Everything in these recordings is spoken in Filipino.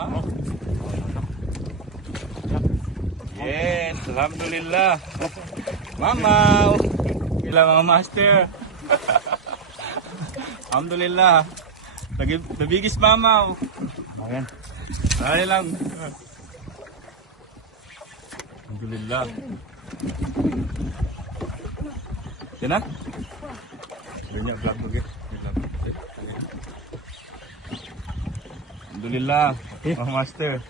Mama. Yes, alhamdulillah. Mama. Ilang mga master. Alhamdulillah. Nabigis mama. Ayan. Dali lang. Alhamdulillah. Yan na? Ganyan, vlog mo guys. Alhamdulillah. Oh, master.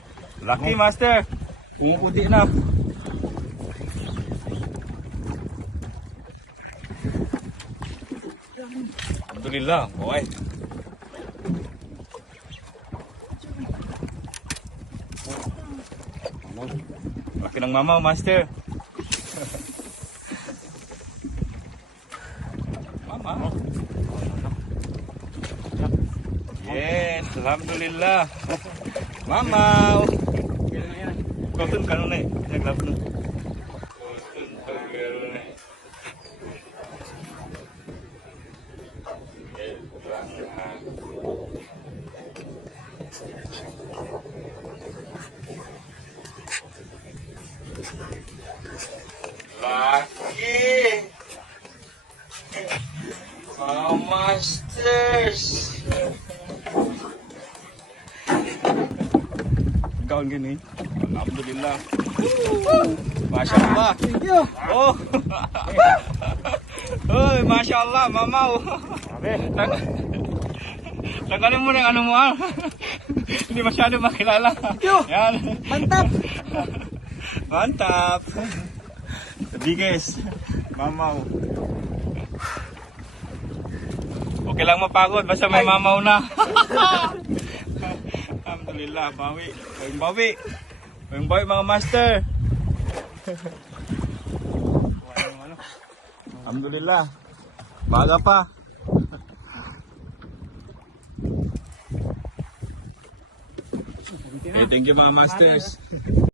Lucky master. Pumuputi na. Alhamdulillah. Okay. Laki ng mama, master. Mama. Yes, alhamdulillah. Mama. Kotun kanun eh. Naglap nun. Kotun kanun eh. Laki. Mga masters. Kawan gini. Alhamdulillah. Masya Allah. Thank you. Oh. Oh, Masya Allah, mamaw. Tanggalin mo na yung ano mo ah. Hindi masyado makilala. Yan. Mantap. Mantap. The biggest. Mamaw. Okay lang mapagod, basta may mamaw na. Alhamdulillah, bawi. Bawi. Bawi mga master. Alhamdulillah. Baga pa. Okay, thank you mga masters.